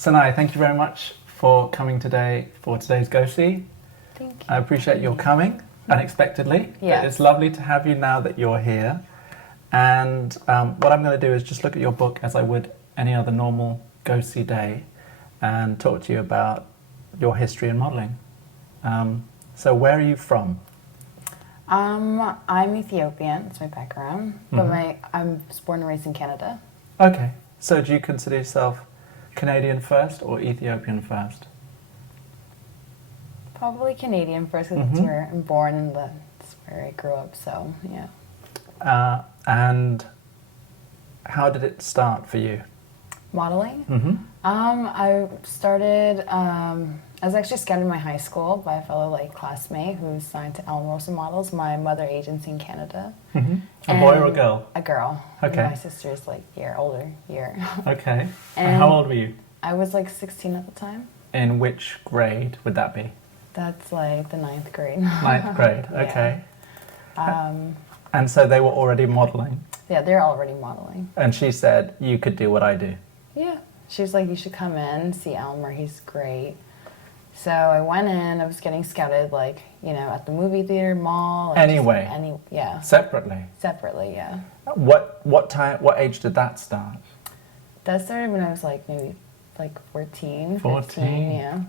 Senait, thank you very much for coming today for today's Go See. Thank you. I appreciate your coming unexpectedly. Yes. It's lovely to have you now that you're here. And what I'm going to do is just look at your book as I would any other normal Go See day and talk to you about your history in modelling. So where are you from? I'm Ethiopian, that's my background, but I was born and raised in Canada. Okay, so do you consider yourself Canadian first or Ethiopian first? Probably Canadian first, because it's where I'm born and that's where I grew up, so yeah. And how did it start for you? Modeling? I started, I was actually scouted in my high school by a fellow classmate who was signed to Elle Models, my mother agency in Canada. A boy or a girl? A girl. Okay. My sister's older. Okay. And how old were you? I was 16 at the time. In which grade would that be? That's the 9th grade. 9th grade, okay. Yeah. And so they were already modelling? Yeah, they're already modeling. And she said, you could do what I do? Yeah. She was like, you should come in, see Elmer, he's great. So I went in, I was getting scouted at the movie theater, mall. Anyway? Yeah. Separately? Separately, yeah. What age did that start? That started when I was maybe 14, 14? 15, yeah.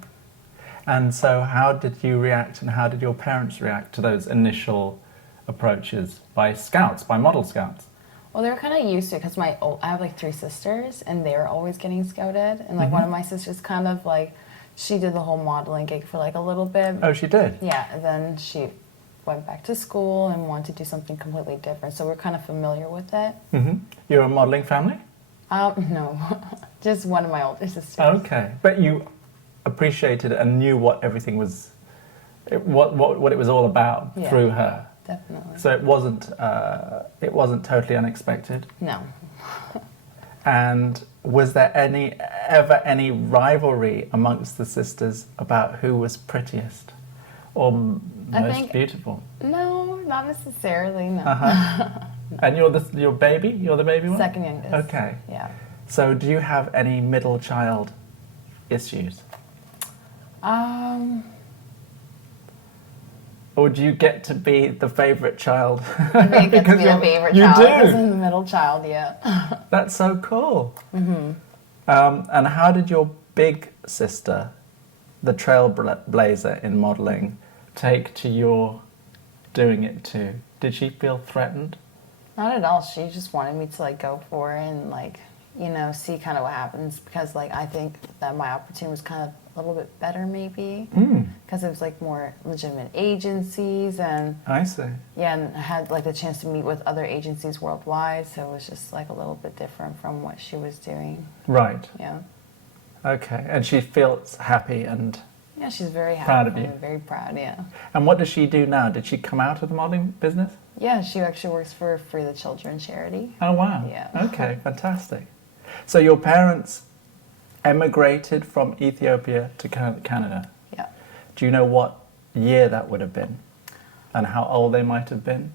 And so how did you react and how did your parents react to those initial approaches by scouts, by model scouts? Well, they were kind of used to it because I have 3 sisters and they were always getting scouted. And one of my sisters she did the whole modeling gig for a little bit. Oh, she did? Yeah, and then she went back to school and wanted to do something completely different. So we're kind of familiar with it. You're a modeling family? No, just one of my older sisters. Okay, but you appreciated and knew what everything was, what it was all about through her. Definitely. So it wasn't totally unexpected. No. And was there ever any rivalry amongst the sisters about who was prettiest or most beautiful? No, not necessarily. No. And you're your baby? You're the baby one? Second youngest. Okay. Yeah. So do you have any middle child issues? Or do you get to be the favourite child? I get to be the favourite child. You do? I wasn't the middle child yet. That's so cool. And how did your big sister, the trailblazer in modelling, take to your doing it too? Did she feel threatened? Not at all. She just wanted me to go for it and see kind of what happens, because I think that my opportunity was kind of a little bit better maybe, because it was more legitimate agencies, and I see. Yeah, and I had the chance to meet with other agencies worldwide, so it was just a little bit different from what she was doing. Right. Yeah. Okay, and she feels happy and yeah, she's very happy. Proud of you. Very proud, yeah. And what does she do now? Did she come out of the modelling business? Yeah, she actually works for Free the Children charity. Oh wow. Yeah. Okay, fantastic. So your parents emigrated from Ethiopia to Canada. Yeah. Do you know what year that would have been? And how old they might have been?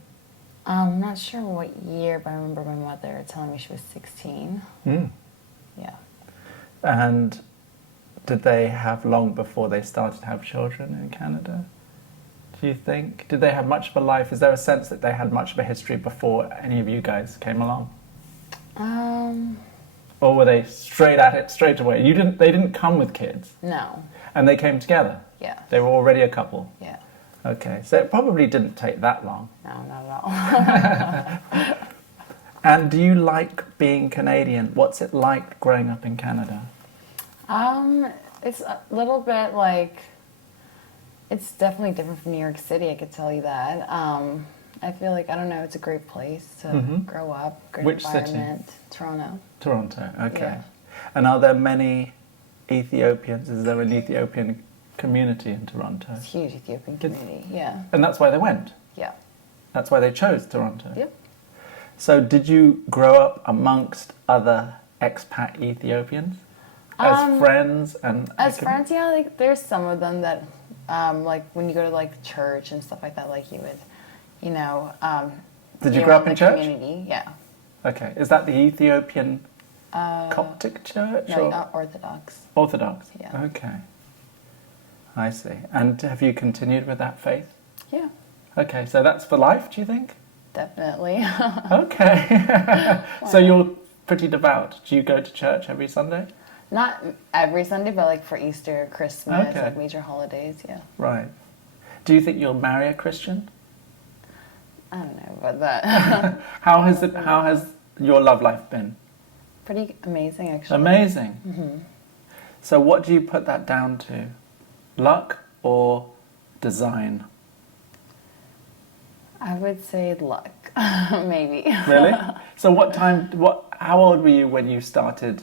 I'm not sure what year, but I remember my mother telling me she was 16. Yeah. And did they have long before they started to have children in Canada? Do you think? Did they have much of a life? Is there a sense that they had much of a history before any of you guys came along? Or were they straight at it straight away? They didn't come with kids? No. And they came together? Yeah. They were already a couple? Yeah. Okay, so it probably didn't take that long. No, not at all. And do you like being Canadian? What's it like growing up in Canada? It's a little bit it's definitely different from New York City, I could tell you that. I feel I don't know, it's a great place to grow up, great Which environment. city? Toronto. Toronto, okay. Yeah. And are there many Ethiopians? Is there an Ethiopian community in Toronto? It's a huge Ethiopian community, yeah. And that's why they went? Yeah. That's why they chose Toronto? Yep. So did you grow up amongst other expat Ethiopians? As friends and... As friends, yeah, there's some of them that, when you go to church and stuff like that, you would, Did you grow up in church? Community, yeah. Okay. Is that the Ethiopian Coptic church No, or Orthodox. Orthodox? Yeah. Okay. I see. And have you continued with that faith? Yeah, Okay, so that's for life, do you think? definitely. Okay. So you're pretty devout. Do you go to church every Sunday? Not every Sunday, but like for Easter, Christmas, Okay. like major holidays, yeah. Right. Do you think you'll marry a Christian? I don't know about that. How has your love life been? Pretty amazing, actually. Amazing. Mm-hmm. So what do you put that down to? Luck or design? I would say luck, maybe. Really? So how old were you when you started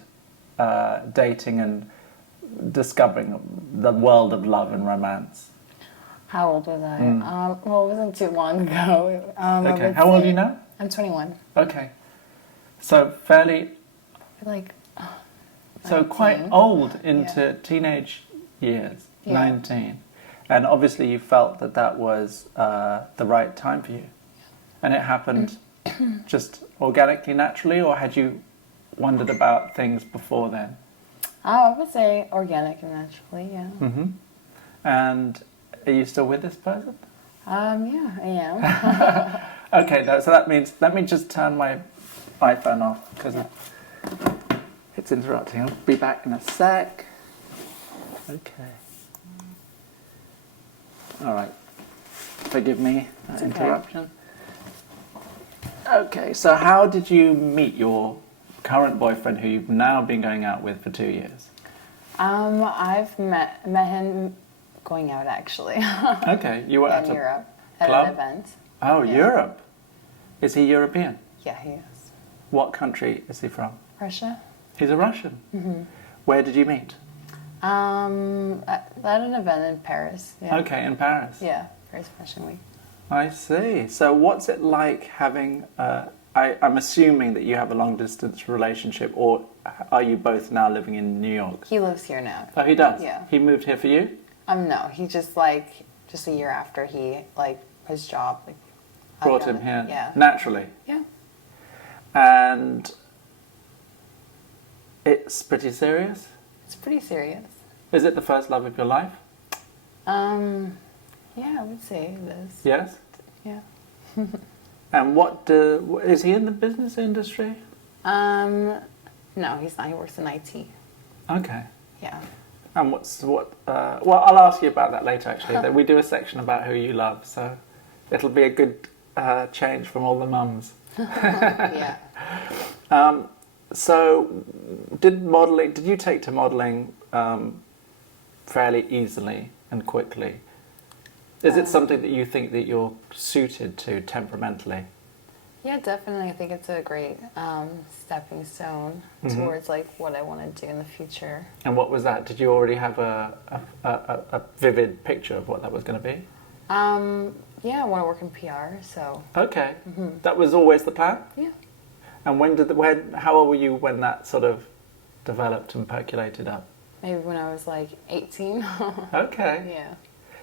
dating and discovering the world of love and romance? How old was I? Well, it wasn't too long ago. Okay. How old are you now? I'm 21. Okay. So fairly, Like, so 19. quite old into teenage years, Yeah. 19. And obviously you felt that was the right time for you. And it happened just organically, naturally, or had you wondered about things before then? I would say organic and naturally, yeah. Mm-hmm. And are you still with this person? Yeah, I am. Okay, so that means, let me just turn my iPhone off because it's interrupting. I'll be back in a sec. Okay. All right. Forgive me that It's okay. interruption. Okay, so how did you meet your current boyfriend who you've now been going out with for 2 years? I've met him going out, actually. Okay, you were at In a Europe at club? an event. Oh, Yeah. Europe. Is he European? Yeah, he is. What country is he from? Russia. He's a Russian. Mm-hmm. Where did you meet? At an event in Paris. Yeah. Okay, in Paris. Yeah, Paris Fashion Week. I see. So what's it like having, I'm assuming that you have a long distance relationship, or are you both now living in New York? He lives here now. Oh, he does? Yeah. He moved here for you? No, he just a year after he, his job, Brought him here? Yeah. Naturally? Yeah. And it's pretty serious? It's pretty serious. Is it the first love of your life? Yeah, I would say it is. Yes? Yeah. And is he in the business industry? No, he's not. He works in IT. Okay. Yeah. And well, I'll ask you about that later, actually. That we do a section about who you love, so it'll be a good change from all the mums. Yeah. So, did you take to modelling fairly easily and quickly? Is it something that you think that you're suited to temperamentally? Yeah, definitely. I think it's a great stepping stone towards what I want to do in the future. And what was that? Did you already have a vivid picture of what that was going to be? Yeah, I want to work in PR, so. Okay, that was always the plan. Yeah. And how old were you when that sort of developed and percolated up? Maybe when I was 18. Okay. Yeah.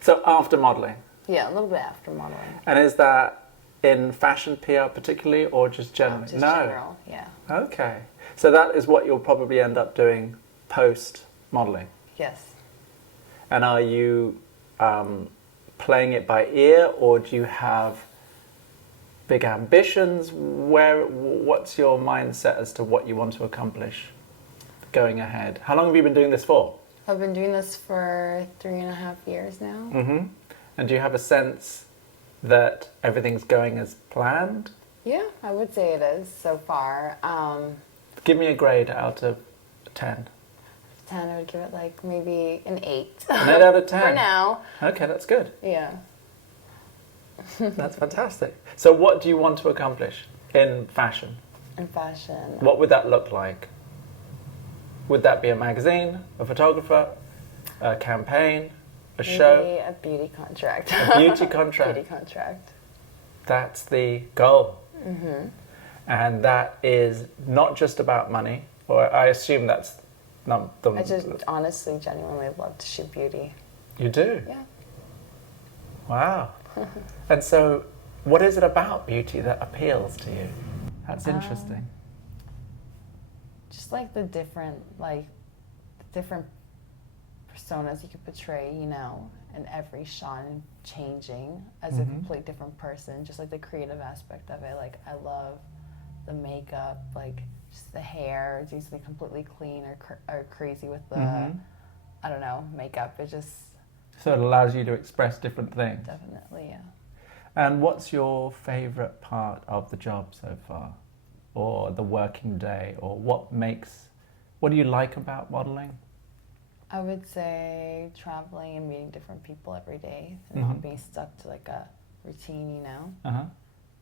So after modelling. Yeah, a little bit after modeling. And is that in fashion PR particularly, or just generally? Just general, yeah. Okay. So that is what you'll probably end up doing post modelling. Yes. And are you playing it by ear, or do you have big ambitions? What's your mindset as to what you want to accomplish going ahead? How long have you been doing this for? I've been doing this for 3.5 years now. Mm-hmm. And do you have a sense that everything's going as planned? Yeah, I would say it is so far. Give me a grade out of 10. 10, I would give it maybe an 8. An 8 out of 10? For now. Okay, that's good. Yeah. That's fantastic. So what do you want to accomplish in fashion? In fashion. What would that look like? Would that be a magazine, a photographer, a campaign, a show? Maybe a beauty contract. A beauty contract. Beauty contract. That's the goal. Mm-hmm. And that is not just about money, or I assume that's not the... I just honestly, genuinely love to shoot beauty. You do? Yeah. Wow. And so, what is it about beauty that appeals to you? That's interesting. just like the different personas you could portray, you know, in every shot and changing as a complete different person. Just like the creative aspect of it. Like I love the makeup, like just the hair, do something completely clean or crazy with the, I don't know, makeup. It just... So it allows you to express different things. Definitely, yeah. And what's your favourite part of the job so far? Or the working day? Or what do you like about modelling? I would say traveling and meeting different people every day and not being stuck to like a routine, you know? Uh-huh.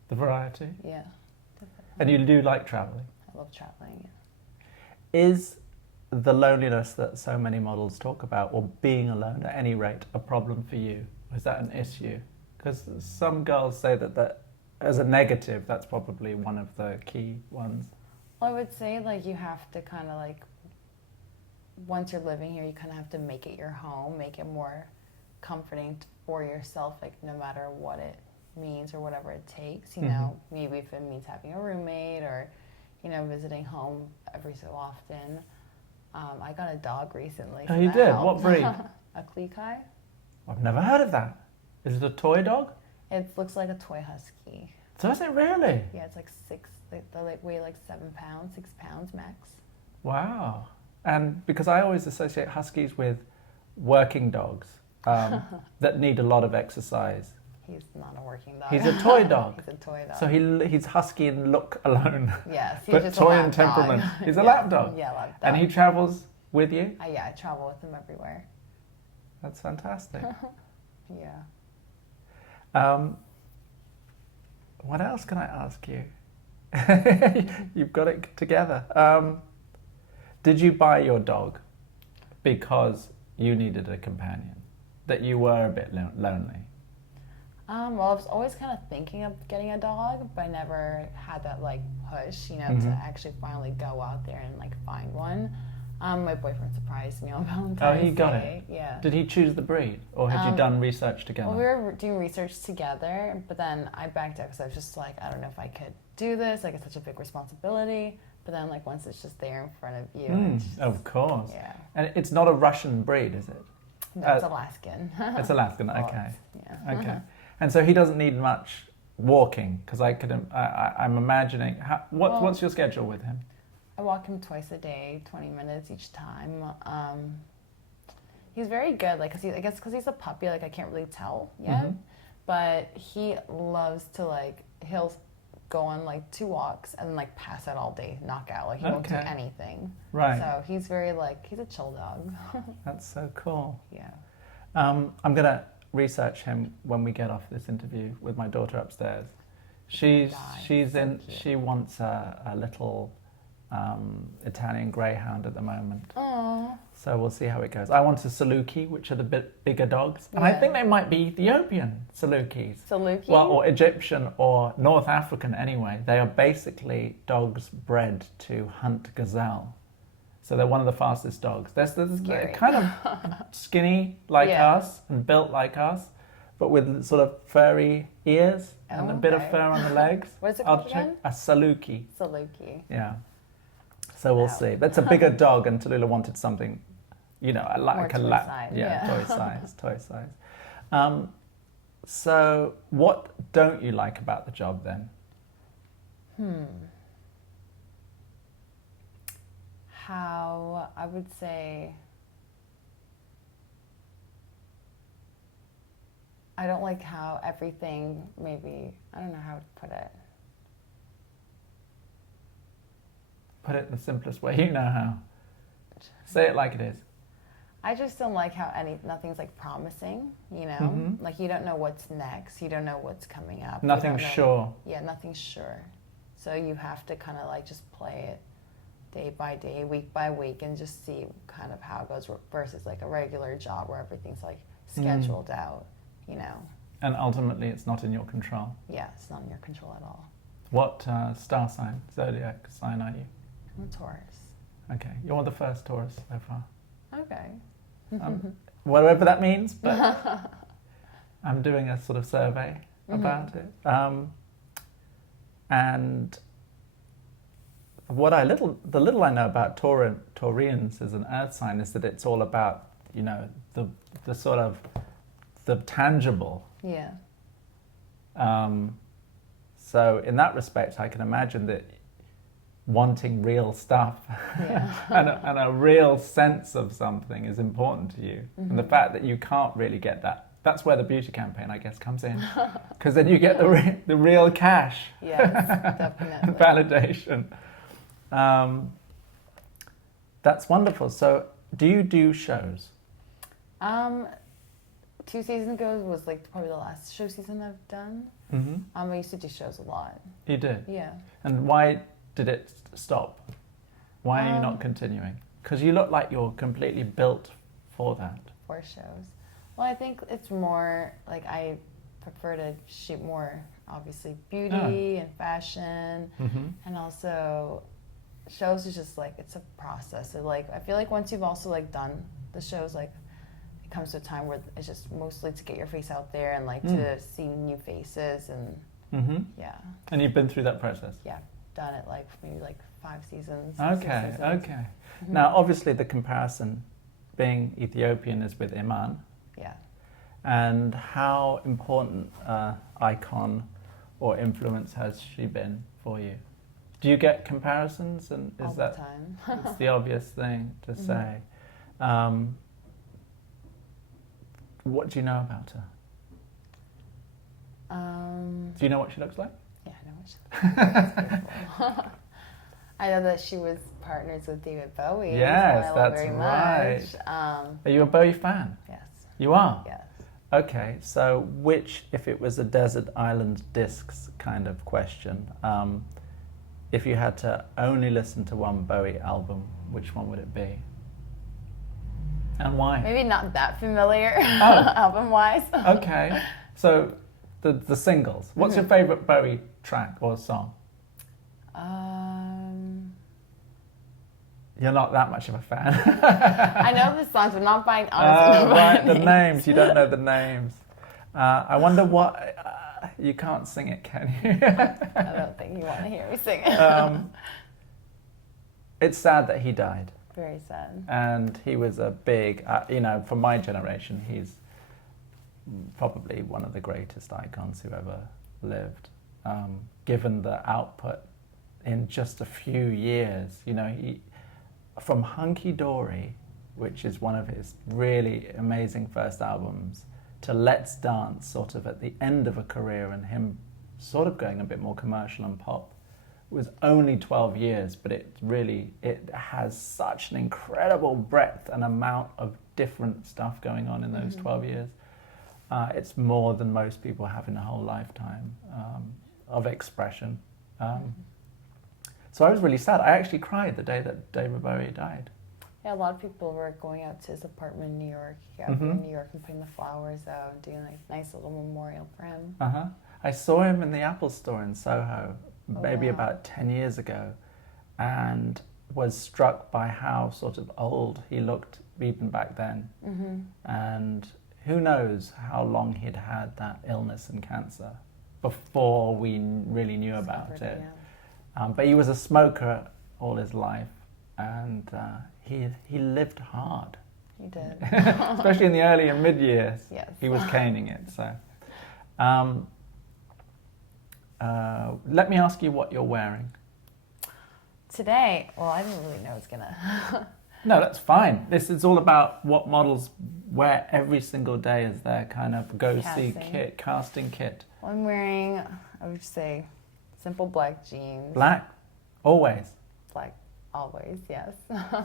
The variety? Yeah, definitely. And you do like traveling? I love traveling, yeah. Is the loneliness that so many models talk about, or being alone at any rate, a problem for you? Is that an issue? Because some girls say that as a negative, that's probably one of the key ones. Well, I would say like you have to kind of like, once you're living here, you kind of have to make it your home, make it more comforting for yourself, like no matter what it means or whatever it takes, you know, maybe if it means having a roommate or, you know, visiting home every so often. I got a dog recently. Oh, you did? Helped. What breed? A Klekai. I've never heard of that. Is it a toy dog? It looks like a toy husky. Does it really? Yeah, it's like they like weigh like 7 pounds, 6 pounds max. Wow. And because I always associate huskies with working dogs that need a lot of exercise. He's not a working dog. He's a toy dog. He's a toy dog. So he's husky in look alone. Yes, he's but just toy a lap in temperament. dog. He's a lap dog. Yeah, lap dog. And he travels with you? Yeah, I travel with him everywhere. That's fantastic. Yeah. What else can I ask you? You've got it together. Did you buy your dog because you needed a companion? That you were a bit lonely? Well, I was always kind of thinking of getting a dog, but I never had that like push, you know, to actually finally go out there and like find one. My boyfriend surprised me on Valentine's Day. Oh, he got it? Yeah. Did he choose the breed, or had you done research together? Well, we were doing research together, but then I backed out because I was just like, I don't know if I could do this. Like, it's such a big responsibility. But then, like, once it's just there in front of you. Just, of course. Yeah. And it's not a Russian breed, is it? No, it's Alaskan. It's Alaskan, okay. Yeah. Okay. And so he doesn't need much walking, because I'm imagining, what's your schedule with him? I walk him twice a day, 20 minutes each time. He's very good, like, I guess because he's a puppy, like, I can't really tell yet. But he loves to, like, he'll go on, like, 2 walks and then, like, pass out all day, knock out. Like, he won't do anything. Right. So he's very, like, he's a chill dog. That's so cool. Yeah. I'm going to research him when we get off this interview with my daughter upstairs. She wants a little Italian greyhound at the moment. Aww. So we'll see how it goes. I want a Saluki, which are the bit bigger dogs. And I think they might be Ethiopian Salukis. Saluki? Well, or Egyptian or North African anyway. They are basically dogs bred to hunt gazelle. So they're one of the fastest dogs. They're kind of skinny like us and built like us, but with sort of furry ears and a bit of fur on the legs. What is it called again? A Saluki. Saluki. Yeah. So we'll see. That's a bigger dog, and Tallulah wanted something, you know, like more a toy size. Yeah, toy size. So what don't you like about the job then? How, I would say, I don't like how everything, maybe, I don't know how to put it. Put it in the simplest way you know how. Say it like it is. I just don't like how nothing's like promising, you know? Like you don't know what's next, you don't know what's coming up. Nothing's sure. Yeah, nothing's sure. So you have to kind of like just play it day by day, week by week, and just see kind of how it goes versus like a regular job where everything's like scheduled out, you know? And ultimately it's not in your control. Yeah, it's not in your control at all. What star sign, zodiac sign are you? I'm a Taurus. Okay, you're the first Taurus so far. Okay. Whatever that means, but I'm doing a sort of survey about it. And the little I know about Taurians as an earth sign is that it's all about, you know, the sort of the tangible. Yeah. So in that respect, I can imagine that wanting real stuff and a real sense of something is important to you. And the fact that you can't really get that, that's where the beauty campaign, I guess, comes in. Because then you get the real cash. Yes, definitely. Validation. That's wonderful. So do you do shows? 2 seasons ago was like probably the last show season I've done. Mm-hmm. I used to do shows a lot. You did? Yeah. And why did it stop? Why are you not continuing? Because you look like you're completely built for that. For shows. Well, I think it's more like I prefer to shoot more, obviously, beauty and fashion. Mm-hmm. And also, shows is just like, it's a process. So, like, I feel like once you've also like done the shows, like, it comes to a time where it's just mostly to get your face out there and like to see new faces and yeah. And you've been through that process? Yeah, done it like maybe like 5 seasons. Okay, 6 seasons. okay. Now, obviously, the comparison being Ethiopian is with Iman. Yeah. And how important icon or influence has she been for you? Do you get comparisons? And is all that the time? it's the obvious thing to say? What do you know about her? Do you know what she looks like? Yeah, I know what she looks like. I know that she was partners with David Bowie. Yes, I love that's very right. Much. Are you a Bowie fan? Yes. You are? Yes. Okay, so which, if it was a Desert Island Discs kind of question, if you had to only listen to one Bowie album, which one would it be? And why? Maybe not that familiar album-wise. Okay, so the singles. What's your favorite Bowie track or song? You're not that much of a fan. I know the songs, but not by honestly. Right, the names. You don't know the names. I wonder what... you can't sing it, can you? I don't think you want to hear me sing it. It's sad that he died. Very sad. And he was a big... you know, for my generation, he's probably one of the greatest icons who ever lived. Given the output in just a few years, you know, he... From Hunky Dory, which is one of his really amazing first albums, to Let's Dance, sort of at the end of a career, and him sort of going a bit more commercial and pop, was only 12 years, but it has such an incredible breadth and amount of different stuff going on in those 12 years. It's more than most people have in a whole lifetime of expression. So I was really sad. I actually cried the day that David Bowie died. Yeah, a lot of people were going out to his apartment in New York. In New York and putting the flowers out and doing like nice little memorial for him. I saw him in the Apple store in Soho maybe about 10 years ago, and was struck by how sort of old he looked even back then. And who knows how long he'd had that illness and cancer before we really knew about it. Yeah. But he was a smoker all his life, and he lived hard. He did. Especially in the early and mid years. Yes. He was caning it. So, let me ask you what you're wearing. Today, well, I didn't really know it's gonna. No, that's fine. This is all about what models wear every single day as their kind of go-see kit, casting kit. Well, I'm wearing, I would say, simple black jeans. Black? Always? Black, always, yes.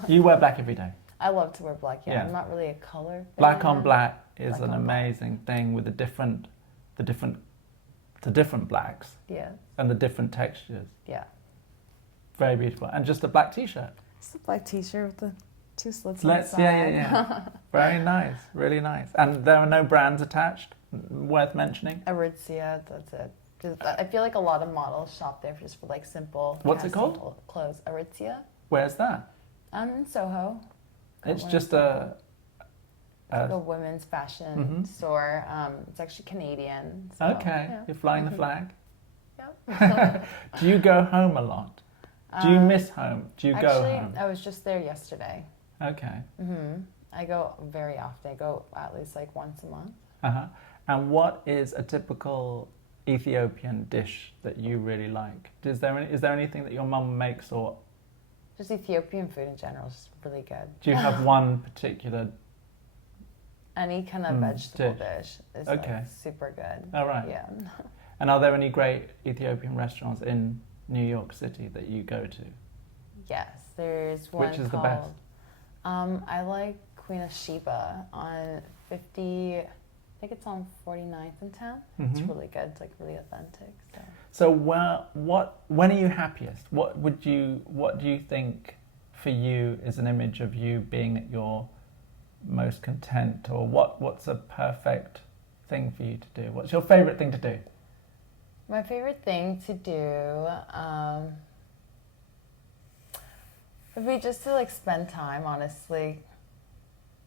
You wear black every day? I love to wear black, yeah. Yeah. I'm not really a color Black fan. on black is Black an on amazing thing with the different blacks Yeah, and the different textures. yeah. Very beautiful. And just a black t-shirt. Just a black t-shirt with the 2 slits Let's, on the side. yeah. Very nice, really nice. And there are no brands attached, worth mentioning? Aritzia, that's it. I feel like a lot of models shop there just for like simple. What's it called? Simple clothes. Aritzia. Where's that? In Soho. It's just a like a women's fashion store. It's actually Canadian. So, okay, yeah. you're flying the flag. Yep. Do you go home a lot? Do you miss home? Do you go Actually, home? I was just there yesterday. Okay. I go very often. I go at least like once a month. Uh-huh. And what is a typical Ethiopian dish that you really like? Is there anything that your mum makes, or Just Ethiopian food in general is just really good. do you have one particular? Any kind of vegetable dish is Okay. like super good. All right. Yeah. And are there any great Ethiopian restaurants in New York City that you go to? Yes, there's one Which is the called, best? I like Queen of Sheba on 50. I think it's on 49th in town. It's really good. It's like really authentic. So when are you happiest? What do you think for you is an image of you being at your most content, or what's a perfect thing for you to do? What's your favorite thing to do? My favorite thing to do would be just to like spend time, honestly,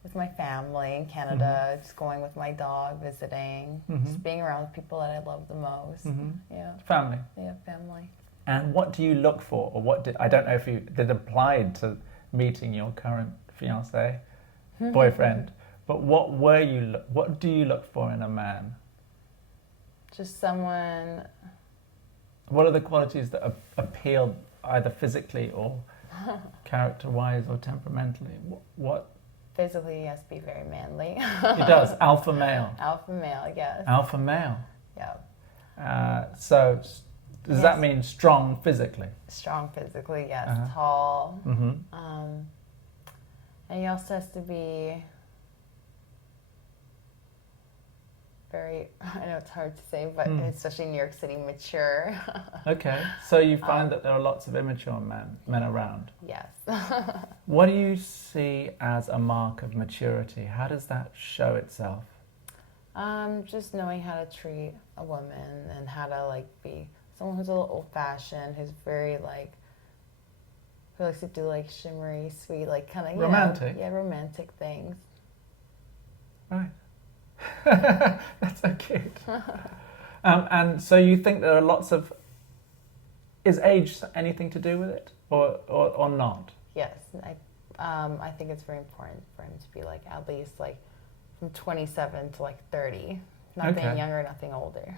with my family in Canada, just going with my dog, visiting, just being around the people that I love the most. Yeah. Family. Yeah, family. And what do you look for, or I don't know if you did apply to meeting your current fiance, boyfriend, but what do you look for in a man? Just someone. What are the qualities that appeal either physically or character-wise or temperamentally? What? Physically, he has to be very manly. He does. Alpha male. Alpha male, I guess. Alpha male. Yeah. So does that mean strong physically? Strong physically, yes. Tall. And he also has to be very, I know it's hard to say, but especially in New York City, mature. Okay. So you find that there are lots of immature men around. Yes. What do you see as a mark of maturity? How does that show itself? Just knowing how to treat a woman and how to like be someone who's a little old-fashioned, who's very like, who likes to do like shimmery, sweet, like kind of romantic. Romantic things. Right. That's so cute. And so you think there are lots of. Is age anything to do with it, or not? Yes, I think it's very important for him to be like at least like from 27 to like 30. Nothing younger, nothing older.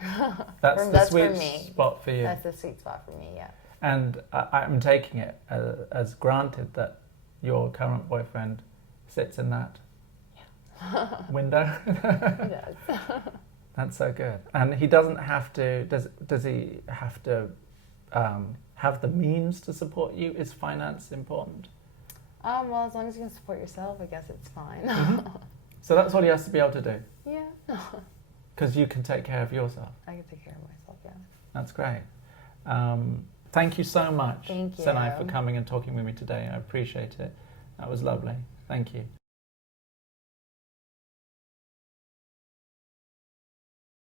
That's the sweet for me. spot for you. That's the sweet spot for me, yeah. And I'm taking it as granted that your current boyfriend sits in that window. He does. That's so good. And he doesn't have to. Does he have to have the means to support you? Is finance important? Well, as long as you can support yourself, I guess it's fine. So that's what he has to be able to do. Yeah. Because you can take care of yourself. I can take care of myself, yeah. That's great. Thank you so much, Thank you. Senait, for coming and talking with me today. I appreciate it. That was lovely. Thank you.